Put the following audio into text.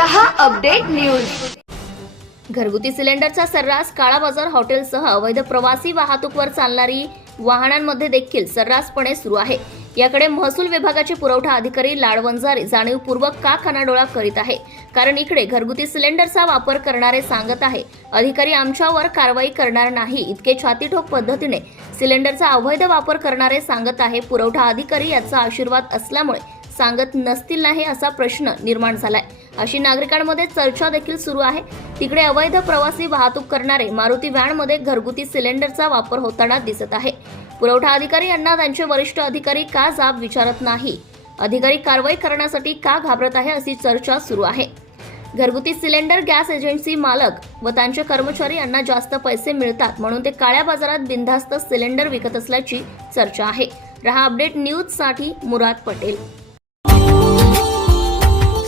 News. घरगुती सिलेंडरचा सर्रास काळा बाजार हॉटेलसह अवैध प्रवासी वाहतूकवर चालणारी वाहनांमध्ये देखील सर्रासपणे सुरू आहे. याकडे महसूल विभागाचे पुरवठा अधिकारी लाडवंजारे जाणीवपूर्वक का खानाडोळा करीत आहे? कारण इकडे घरगुती सिलेंडरचा वापर करणारे सांगत आहे. अधिकारी आमच्यावर कारवाई करणार नाही इतके छातीठोक पद्धतीने सिलेंडरचा अवैध वापर करणारे सांगत आहे. पुरवठा अधिकारी याचा आशीर्वाद असल्यामुळे सांगत नसतील नाही असा प्रश्न निर्माण झालाय. अशी नागरिकांमध्ये चर्चा देखील सुरू आहे. तिकडे अवैध प्रवासी वाहतूक करणारे मारुती व्हॅनमध्ये घरगुती सिलेंडरचा वापर होताना दिसत आहे. पुरवठा अधिकारी यांना त्यांचे वरिष्ठ अधिकारी का जाब विचारत नाही? अधिकारी कारवाई करण्यासाठी का घाबरत आहे अशी चर्चा सुरू आहे. घरगुती सिलेंडर गॅस एजन्सी मालक व त्यांचे कर्मचारी यांना जास्त पैसे मिळतात म्हणून ते काळ्या बाजारात बिनधास्त सिलेंडर विकत असल्याची चर्चा आहे. रहा अपडेट न्यूजसाठी मुराद पटेल.